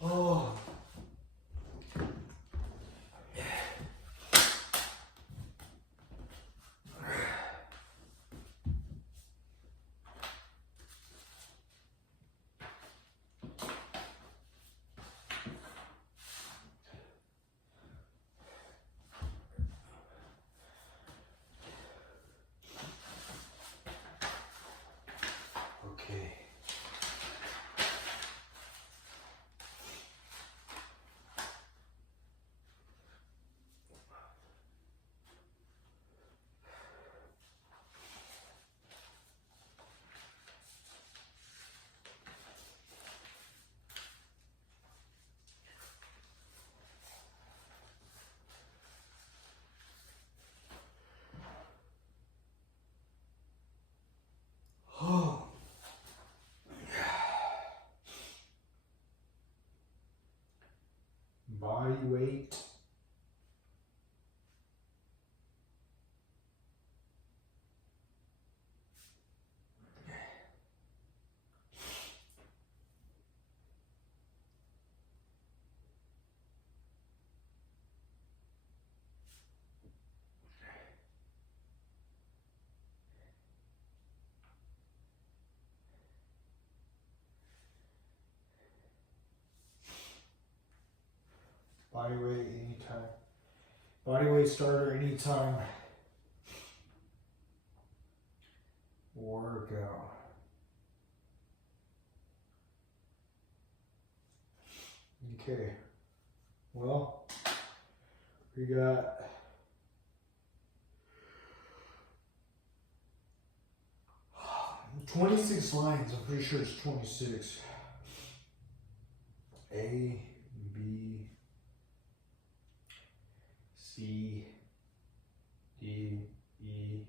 Oh. Okay. Oh. Body weight. Body weight anytime. Body weight starter anytime. Workout. Okay. Well, we got 26 lines. I'm pretty sure it's 26. A, B, C, D, E,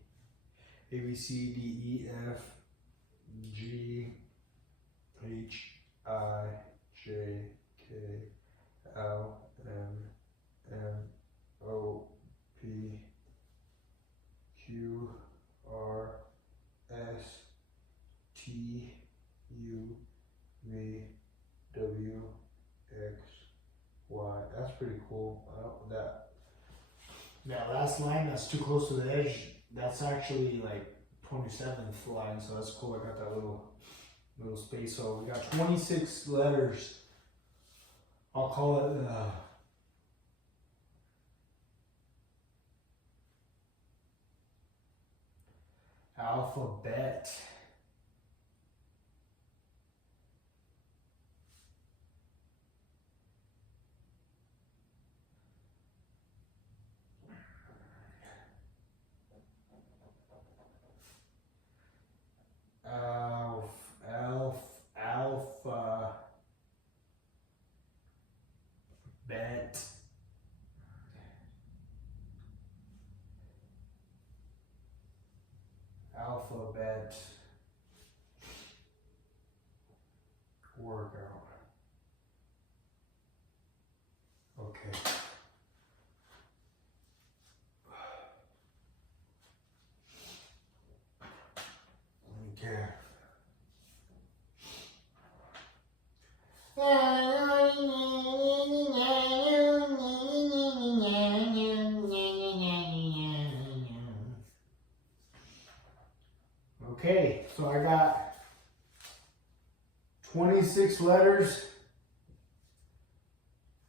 A, B, C, D, E, F, G, H, I, J, K, L, M, N, O, P, Q, R, S, T, U, V, W, X, Y. That's pretty cool. That last line, that's too close to the edge. That's actually like 27th line, so that's cool. I got that little space. So we got 26 letters. I'll call it alphabet. Alpha bet. Alphabet workout. Okay. Okay. Okay, so I got 26 letters.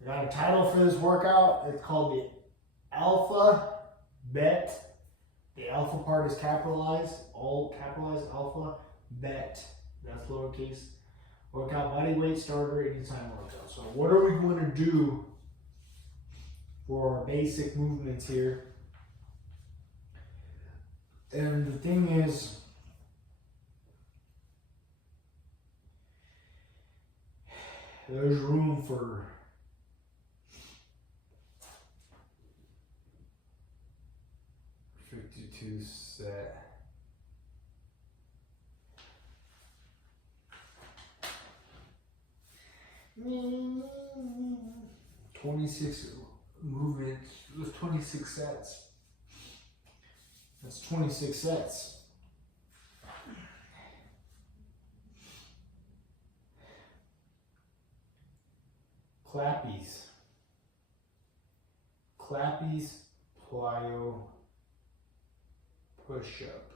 I got a title for this workout. It's called the Alpha Bet. The alpha part is capitalized, all capitalized alpha bet. That's lowercase. Workout body weight starter anytime workout. So what are we going to do for our basic movements here? And the thing is, there's room for to set. 26 movement with 26 sets. That's 26 sets. Clappies. Clappies, plyo, push up,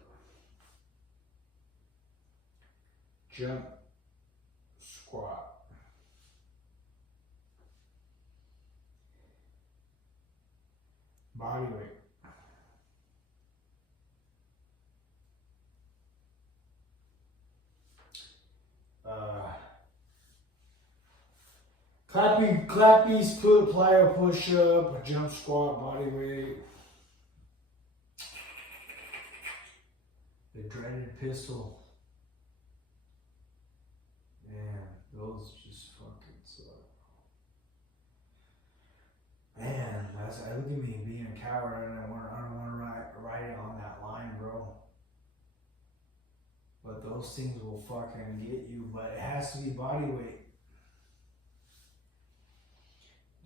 jump, squat. Body weight. Clappies, plyo, push up, jump, squat, body weight. The dreaded pistol. Man, those just fucking suck. Man, I look at me being a coward and I don't want to ride it on that line, bro. But those things will fucking get you. But it has to be body weight.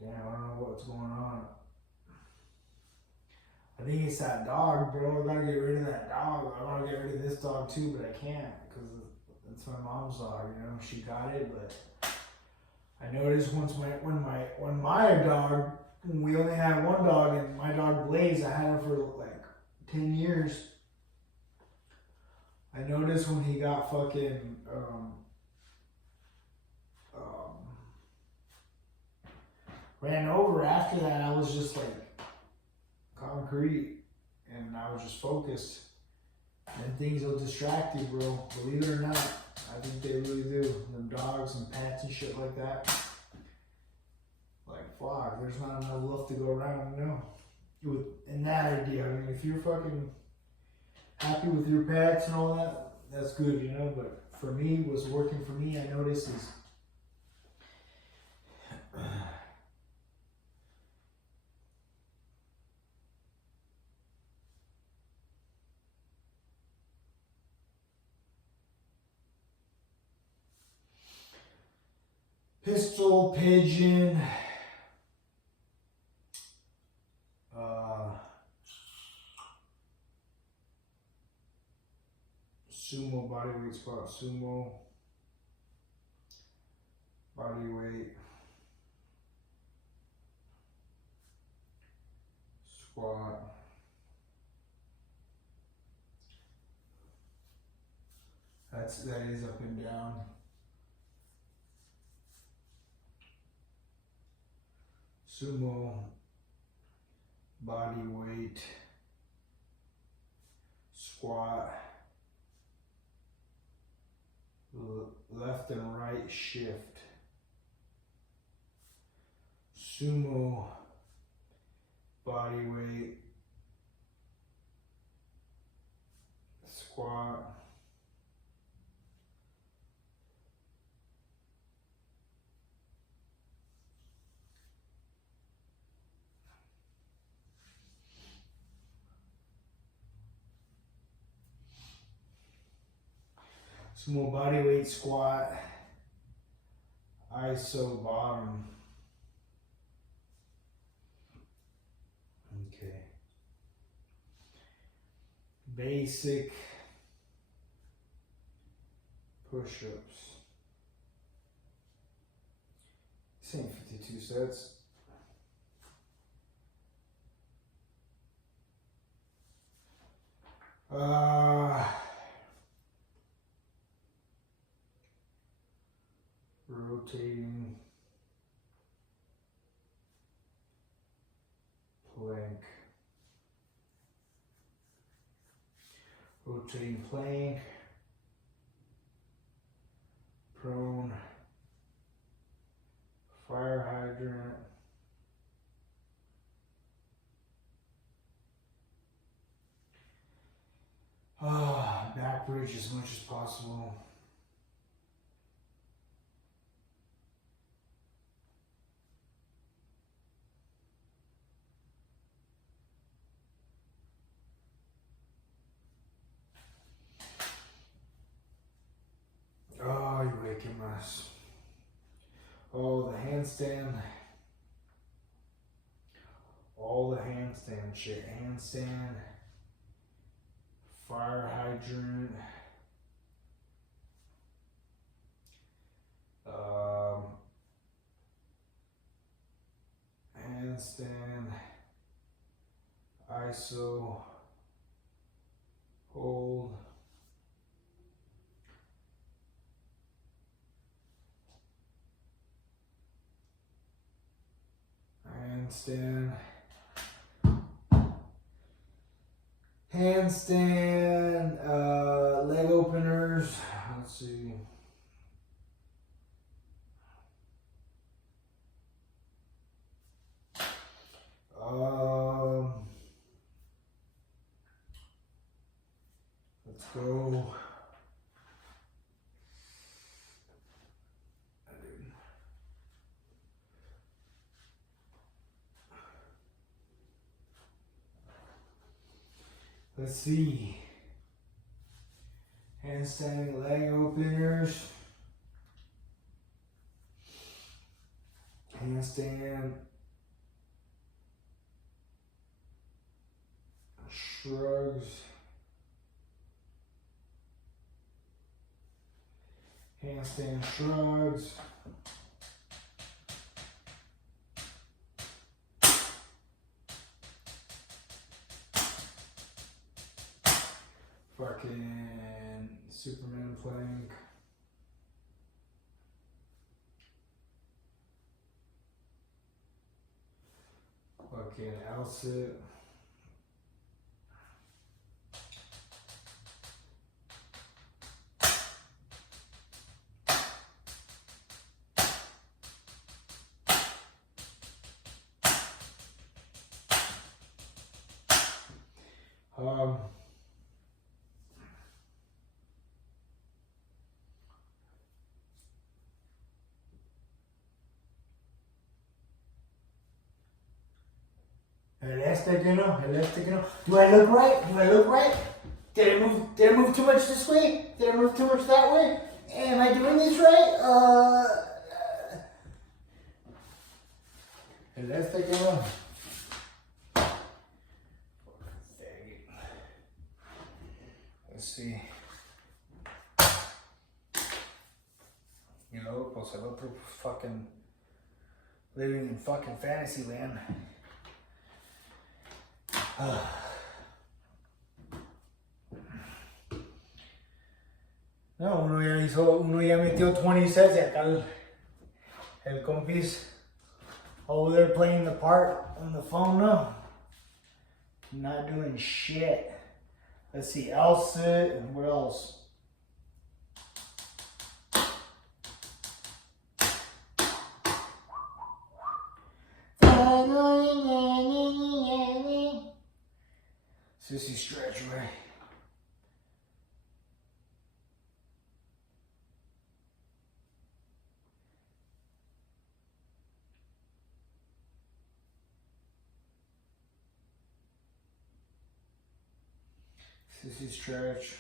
Damn, I don't know what's going on. I think it's that dog, bro. I gotta get rid of that dog. I want to get rid of this dog too, but I can't because it's my mom's dog. You know, she got it, but I noticed once when my dog, we only had one dog, and my dog Blaze, I had him for like 10 years. I noticed when he got fucking ran over after that, I was just like concrete and I was just focused. And things will distract you, bro. Believe it or not, I think they really do. Them dogs and pets and shit like that. Like, fuck, there's not enough love to go around, you know? In that idea, I mean, if you're fucking happy with your pets and all that, that's good, you know? But for me, what's working for me, I noticed is pistol, pigeon, sumo, bodyweight squat, sumo, bodyweight, squat, that is up and down. Sumo, body weight, squat, left and right shift. Sumo, body weight, squat. Sumo body weight squat, iso bottom. Okay. Basic push-ups. Same 52 sets. Rotating plank, rotating plank, prone, fire hydrant, back bridge as much as possible. Oh, you waking us. Oh, the handstand. all the handstand shit. Handstand, fire hydrant, handstand, ISO, hold, handstand, leg openers. Let's see. Let's go. Let's see. Handstand leg openers. Handstand shrugs. Handstand shrugs. Fucking Superman plank. Fucking L-sit. Elastic. Do I look right? Did I move too much this way? Did I move too much that way? Am I doing this right? Elastic. Let's see. You know, pues el otro fucking living in fucking fantasy land. No, uno ya metió 20 sets y acá el compis over there playing the part on the phone now. Not doing shit. Let's see, L-sit, and what else? Sissy stretch, right? Sissy stretch.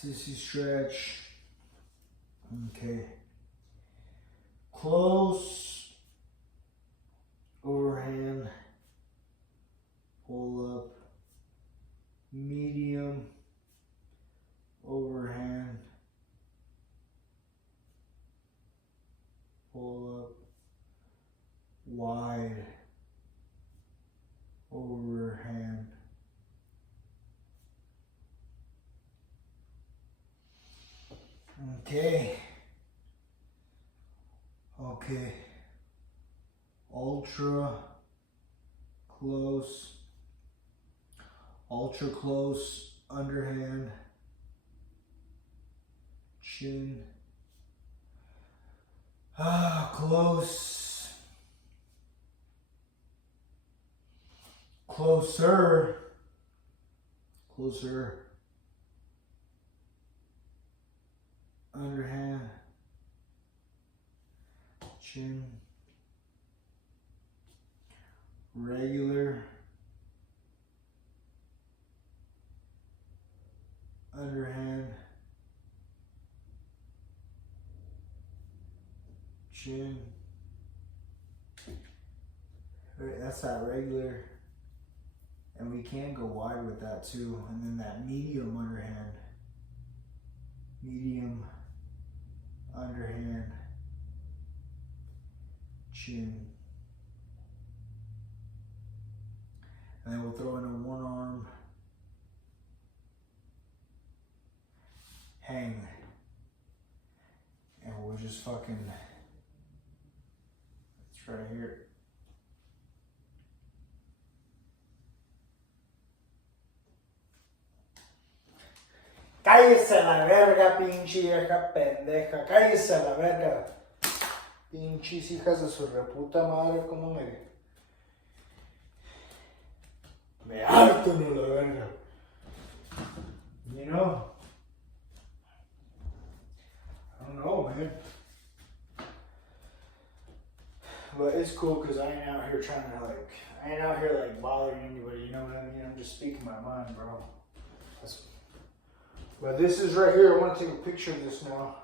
Sissy stretch. Okay. Close. Overhand. Pull up. Medium. Overhand. Pull up. Wide. Overhand. Okay. Ultra close, underhand, chin, closer, underhand, chin, regular, chin. That's that regular. And we can go wide with that too. And then that medium underhand. Medium underhand. Chin. And then we'll throw in a one arm hang. And we'll just fucking, it's right here. Cállese la verga, pinche vieja pendeja. Cállese la verga. Pinches hijas de su reputa madre, como me harto no la verga. You know? I don't know, man. But it's cool because I ain't out here trying to I ain't out here bothering anybody, you know what I mean? I'm just speaking my mind, bro. But this is right here. I want to take a picture of this now.